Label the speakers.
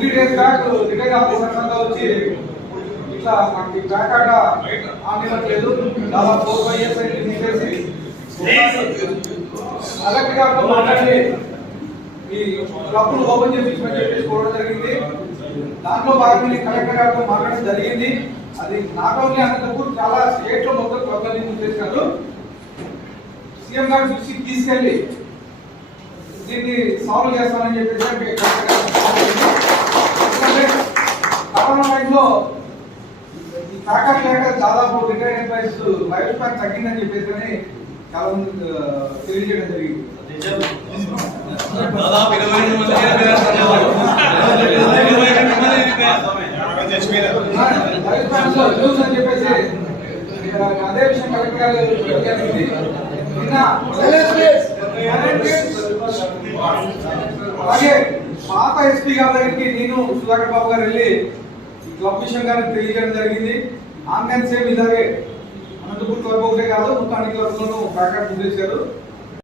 Speaker 1: Twenty days back retire officer అంతా వచ్చి ఇట్లా నాకు బ్యాక్ ఆట ఆనివ్వట్లేదు దాదాపు ఫోర్ ఫైవ్ ఇయర్స్ అయింది తీసేసి కలెక్టర్ గారితో మాట్లాడి ఈ క్లబ్ను ఓపెన్ చేయించమని చెప్పేసి కోరడం జరిగింది. దాంట్లో భాగంగా కలెక్టర్ గారితో మాట్లాడడం జరిగింది. అది నాట్ ఓన్లీ అనంతపూర్ చాలా స్టేట్లో మొత్తం క్లబ్లని మూసేసినారు సీఎం గారు చూసి తీసుకెళ్ళి దీన్ని సాల్వ్ చేస్తామని చెప్పేసి కరోనా టైంలో ఈ ప్యాకెట్ లేక దాదాపు రిటైర్డ్ ఎంప్లాయీస్ లైఫ్ స్పాన్ తగ్గిందని చెప్పేసి అని చాలా మంది తెలియజేయడం జరిగింది.
Speaker 2: దాదాపు ఇరవై
Speaker 1: అని చెప్పేసి అదే విషయం కలెక్టర్ గారు అలాగే పాత ఎస్పీ గారి దగ్గరికి నేను సుధాకర్ బాబు గారు వెళ్ళి క్లబ్ విషయం గారికి తెలియజేయడం జరిగింది. ఆన్లైన్ సేమ్ ఇలాగే అనంతపూర్ క్లబ్ ఒకటే కాదు మొత్తం అన్ని క్లబ్లను ప్యాకెట్ చేశారు.